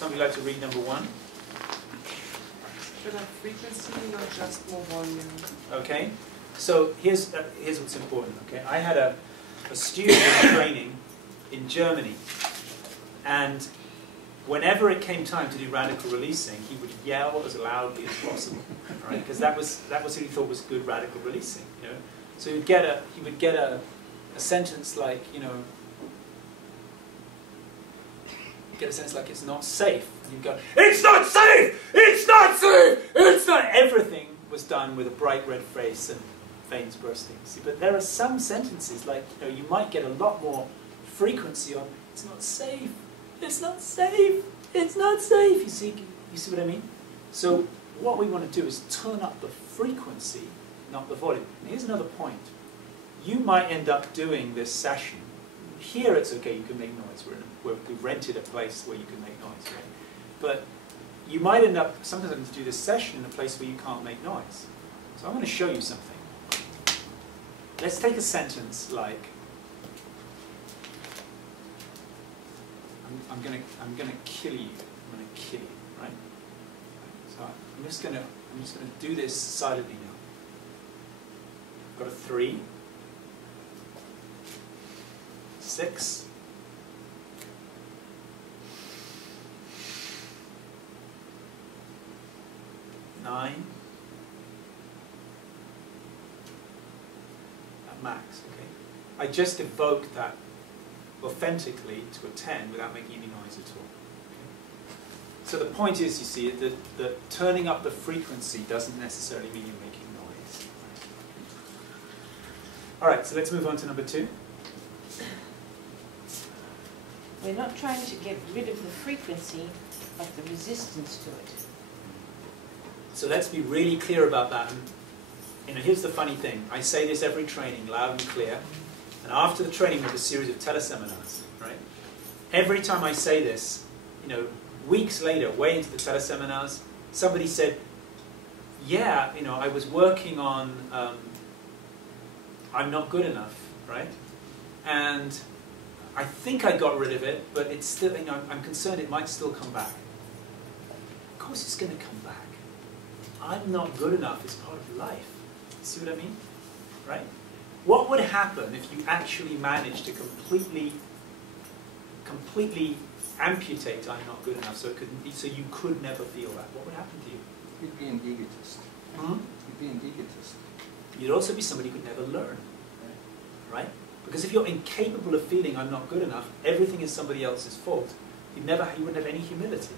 somebody like to read number 1? But frequency, not just more volume. Okay, so here's what's important. Okay, I had a student in training in Germany, and whenever it came time to do radical releasing, he would yell as loudly as possible, right? Because that was what he thought was good radical releasing, you know. So he would get a sentence like, you know, get a sense like it's not safe, and you'd go, it's not safe, it's not safe, it's not. Everything was done with a bright red face and veins bursting. See, but there are some sentences like, you know, you might get a lot more frequency on it's not safe, it's not safe, it's not safe. You see what I mean? So what we want to do is turn up the frequency, not the volume. And here's another point. You might end up doing this session. Here it's okay, you can make noise. We've rented a place where you can make noise, right? But you might end up sometimes having to do this session in a place where you can't make noise. So I'm going to show you something. Let's take a sentence like, I'm going to kill you. I'm going to kill you, right? So I'm just going to do this silently now. I've got a 3, 6, 9, at max, okay? I just evoked that authentically to a 10 without making any noise at all. Okay? So the point is, you see, that turning up the frequency doesn't necessarily mean you're making noise. All right, so let's move on to number 2. We're not trying to get rid of the frequency, but the resistance to it. So let's be really clear about that. And, you know, here's the funny thing. I say this every training, loud and clear. And after the training, we have a series of teleseminars, right? Every time I say this, you know, weeks later, way into the teleseminars, somebody said, yeah, you know, I was working on I'm not good enough, right? And I think I got rid of it, but it's still, you know, I'm concerned it might still come back. Of course it's going to come back. I'm not good enough is part of life. See what I mean? Right? What would happen if you actually managed to completely amputate I'm not good enough so you could never feel that? What would happen to you? You'd be an egotist. Hmm? You'd be an egotist. You'd also be somebody who could never learn. Right? Because if you're incapable of feeling I'm not good enough, everything is somebody else's fault, you wouldn't have any humility.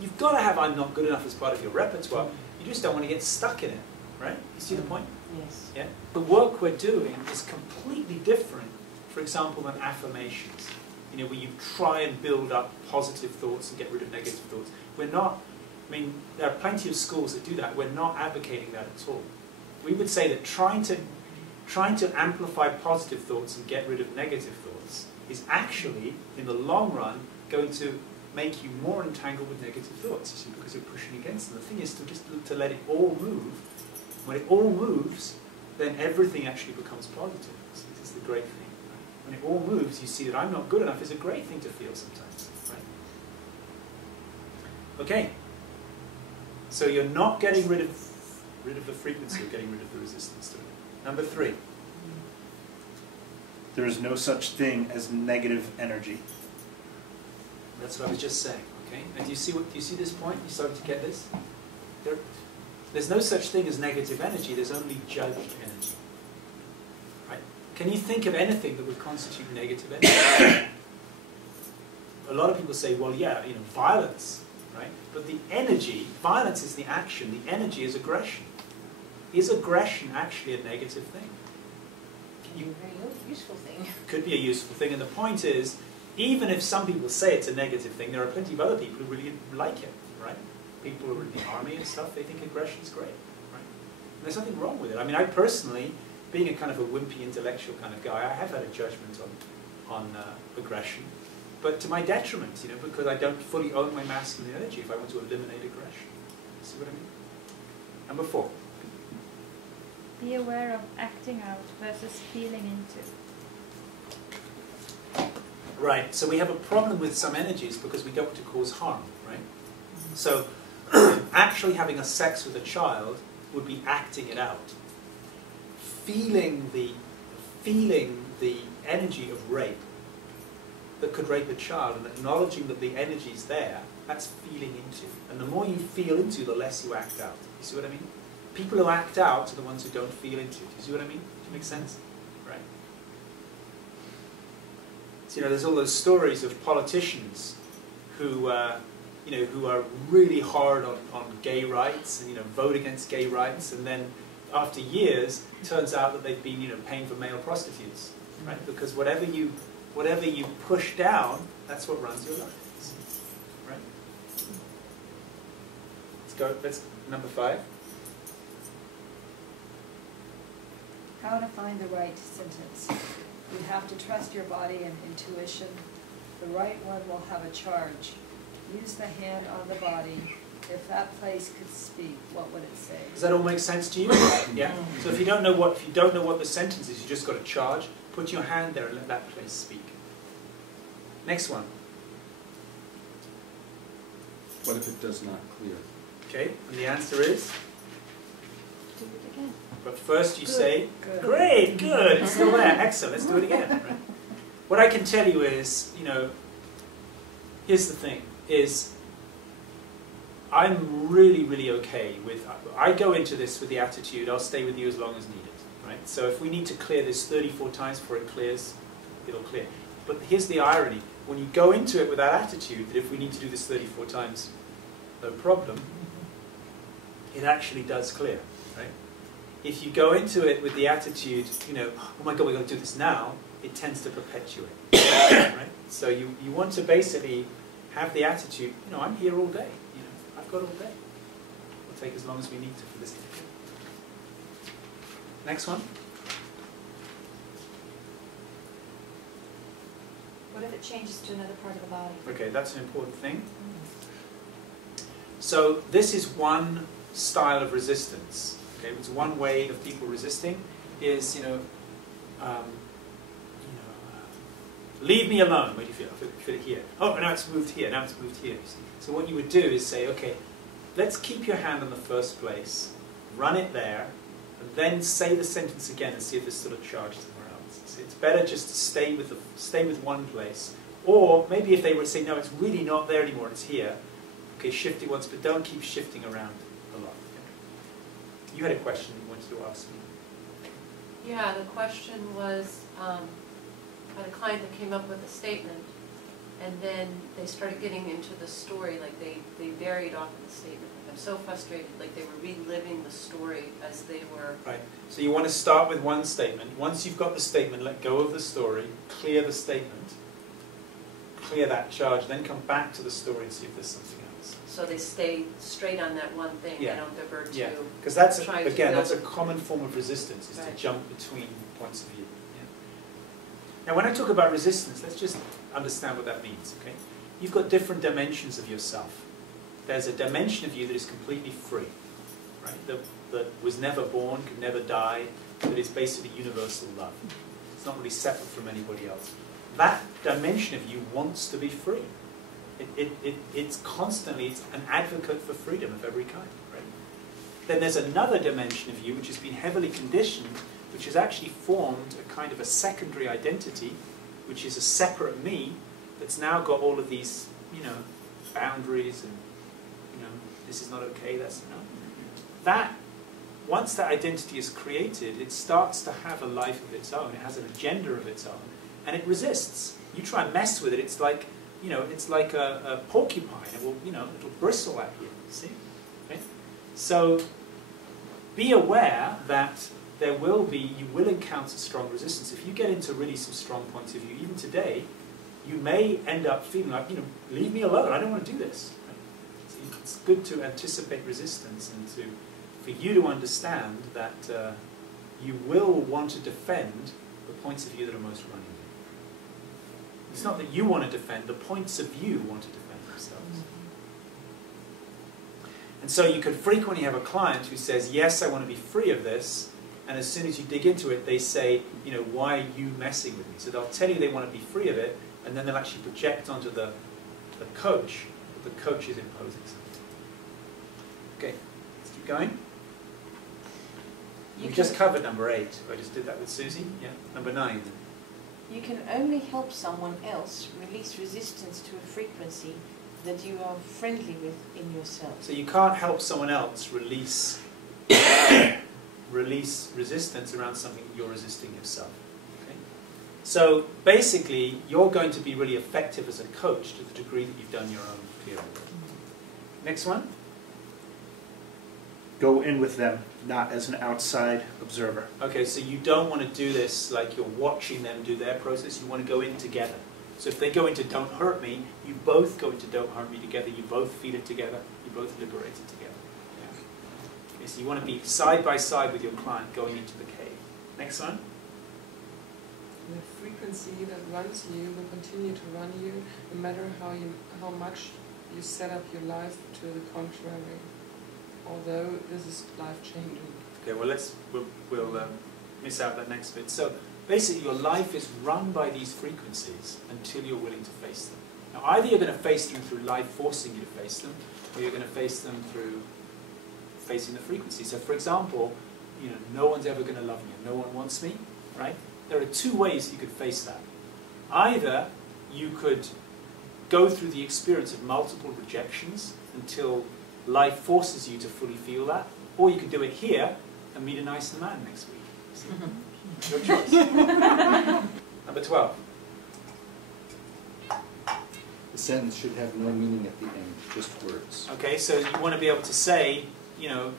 You've got to have I'm not good enough as part of your repertoire. You just don't want to get stuck in it. Right? You see the point? Yes. Yeah? The work we're doing is completely different, for example, than affirmations. You know, where you try and build up positive thoughts and get rid of negative thoughts. We're not, I mean, there are plenty of schools that do that. We're not advocating that at all. We would say that trying to amplify positive thoughts and get rid of negative thoughts is actually, in the long run, going to make you more entangled with negative thoughts, you see, because you're pushing against them. The thing is to let it all move. When it all moves, then everything actually becomes positive. So this is the great thing. Right? When it all moves, you see that I'm not good enough is a great thing to feel sometimes. Right? Okay. So you're not getting rid of the frequency, you're getting rid of the resistance to it. Number 3. There is no such thing as negative energy. That's what I was just saying. Okay. And do you see this point? You started to get this? There's no such thing as negative energy, there's only judged energy. Right? Can you think of anything that would constitute negative energy? A lot of people say, well, yeah, you know, violence, right? But the energy, violence is the action, the energy is aggression. Is aggression actually a negative thing? Can be a very useful thing. Could be a useful thing, and the point is, even if some people say it's a negative thing, there are plenty of other people who really like it, right? People who are in the army and stuff, they think aggression's great, right? And there's nothing wrong with it. I mean, I personally, being a kind of a wimpy intellectual kind of guy, I have had a judgment on aggression, but to my detriment, you know, because I don't fully own my masculine energy if I want to eliminate aggression. See what I mean? Number 4. Be aware of acting out versus feeling into. Right, so we have a problem with some energies because we don't want to cause harm, right? So actually having a sex with a child would be acting it out. Feeling the energy of rape that could rape a child and acknowledging that the energy is there, that's feeling into. And the more you feel into, the less you act out. You see what I mean? People who act out are the ones who don't feel into. Do you see what I mean? Does it make sense? Right. So, you know, there's all those stories of politicians who, you know, who are really hard on gay rights and, you know, vote against gay rights, and then after years, it turns out that they've been, you know, paying for male prostitutes, right? Because whatever you push down, that's what runs your life, right? Let's go. Let's number 5. How to find the right sentence. You have to trust your body and intuition. The right one will have a charge. Use the hand on the body. If that place could speak, what would it say? Does that all make sense to you? Yeah. So if you don't know what the sentence is, you just got to charge. Put your hand there and let that place speak. Next one. What if it does not clear? Okay. And the answer is. Do it again. But first you say, Good. great, good, it's still there, excellent, let's do it again. Right? What I can tell you is, you know, here's the thing, is I'm really, really okay with, I go into this with the attitude, I'll stay with you as long as needed, right? So if we need to clear this 34 times before it clears, it'll clear. But here's the irony, when you go into it with that attitude, that if we need to do this 34 times, no problem, it actually does clear, right? If you go into it with the attitude, you know, oh my God, we're going to do this now, it tends to perpetuate, right? So you want to basically have the attitude, you know, I'm here all day, you know, I've got all day. We'll take as long as we need to for this to clear. Next one. What if it changes to another part of the body? Okay, that's an important thing. So this is one style of resistance. Okay, it's one way of people resisting is, leave me alone. Where do you feel? I feel it here. Oh, now it's moved here. Now it's moved here. You see? So what you would do is say, okay, let's keep your hand on the first place, run it there, and then say the sentence again and see if there's still a charge somewhere else. So it's better just to stay with one place, or maybe if they would say, no, it's really not there anymore. It's here. Okay, shift it once, but don't keep shifting around a lot. You had a question you wanted to ask me. Yeah, the question was about a client that came up with a statement, and then they started getting into the story, like they varied off of the statement. I'm so frustrated, like they were reliving the story as they were. Right. So you want to start with one statement. Once you've got the statement, let go of the story, clear the statement, clear that charge, then come back to the story and see if there's something else. So they stay straight on that one thing, Yeah. they don't divert Yeah, to because that's, trying to again, build that's a common form of resistance, is Right. to jump between points of view. Yeah. Now when I talk about resistance, let's just understand what that means, okay? You've got different dimensions of yourself. There's a dimension of you that is completely free, right? That was never born, could never die, that is basically universal love. It's not really separate from anybody else. That dimension of you wants to be free. It's constantly, it's an advocate for freedom of every kind, right? Then there's another dimension of you which has been heavily conditioned, which has actually formed a kind of a secondary identity, which is a separate me, that's now got all of these, boundaries and, this is not okay, that's, That, once that identity is created, it starts to have a life of its own, it has an agenda of its own, and it resists. You try and mess with it, it's like, it's like a porcupine. It will, it'll bristle at you. See? Okay? So be aware that you will encounter strong resistance. If you get into really some strong points of view, even today, you may end up feeling like, leave me alone. I don't want to do this. Right? So it's good to anticipate resistance and for you to understand that you will want to defend the points of view that are most running. It's not that you want to defend, the points of view want to defend themselves. And so you could frequently have a client who says, yes, I want to be free of this, and as soon as you dig into it, they say, why are you messing with me? So they'll tell you they want to be free of it, and then they'll actually project onto the coach that the coach is imposing something. Okay, let's keep going. You We can- just covered number 8. I just did that with Susie. Yeah. Number 9. You can only help someone else release resistance to a frequency that you are friendly with in yourself. So you can't help someone else release release resistance around something you're resisting yourself. Okay? So basically, you're going to be really effective as a coach to the degree that you've done your own clearing. Next one. Go in with them, not as an outside observer. Okay, so you don't want to do this like you're watching them do their process. You want to go in together. So if they go into don't hurt me, you both go into don't hurt me together. You both feel it together. You both liberate it together. Yeah. Okay, so you want to be side by side with your client going into the cave. Next one. The frequency that runs you will continue to run you no matter how much you set up your life to the contrary. Although this is life-changing. Okay, well we'll miss out that next bit. So basically your life is run by these frequencies until you're willing to face them. Now either you're going to face them through life forcing you to face them, or you're going to face them through facing the frequency. So for example, you know, no one's ever going to love me, no one wants me, right? There are two ways you could face that. Either you could go through the experience of multiple rejections until life forces you to fully feel that, or you could do it here and meet a nicer man next week. So, your choice. Number 12. The sentence should have no meaning at the end, just words. Okay, so you want to be able to say, you know,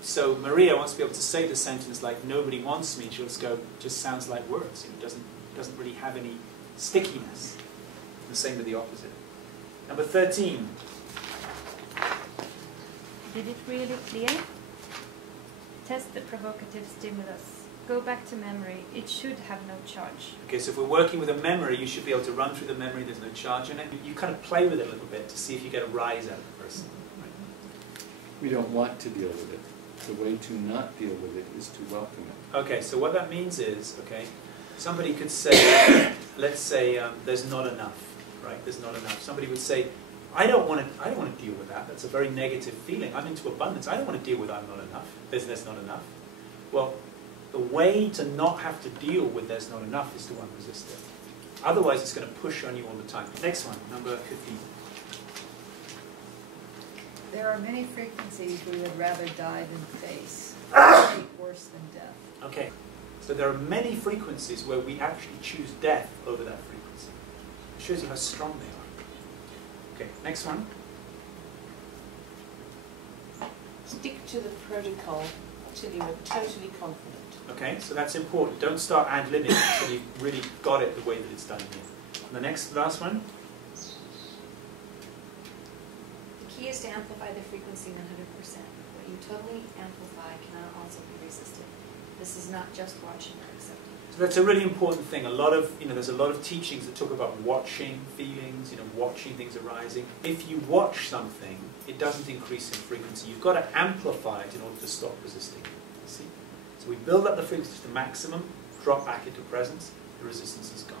so Maria wants to be able to say the sentence like "nobody wants me." She'll just go, just sounds like words. It doesn't really have any stickiness. The same with the opposite. Number 13. Did it really clear? Test the provocative stimulus. Go back to memory. It should have no charge. Okay, so if we're working with a memory, you should be able to run through the memory. There's no charge in it. You kind of play with it a little bit to see if you get a rise out of the person. We don't want to deal with it. The way to not deal with it is to welcome it. Okay, so what that means is, okay, somebody could say, let's say there's not enough, right? There's not enough. Somebody would say, I don't want to deal with that. That's a very negative feeling. I'm into abundance. I don't want to deal with I'm not enough. There's not enough. Well, the way to not have to deal with there's not enough is to unresist it. Otherwise, it's going to push on you all the time. Next one, number 15. There are many frequencies we would rather die than face. Fate worse than death. Okay, so there are many frequencies where we actually choose death over that frequency. It shows you how strong they are. Okay, next one. Stick to the protocol until you are totally confident. Okay, so that's important. Don't start ad-libbing until you've really got it the way that it's done here. And the last one. The key is to amplify the frequency 100%. What you totally amplify cannot also be resisted. This is not just watching or accepting. So that's a really important thing. There's a lot of teachings that talk about watching feelings, watching things arising. If you watch something, it doesn't increase in frequency. You've got to amplify it in order to stop resisting it. See? So we build up the frequency to the maximum, drop back into presence, the resistance is gone.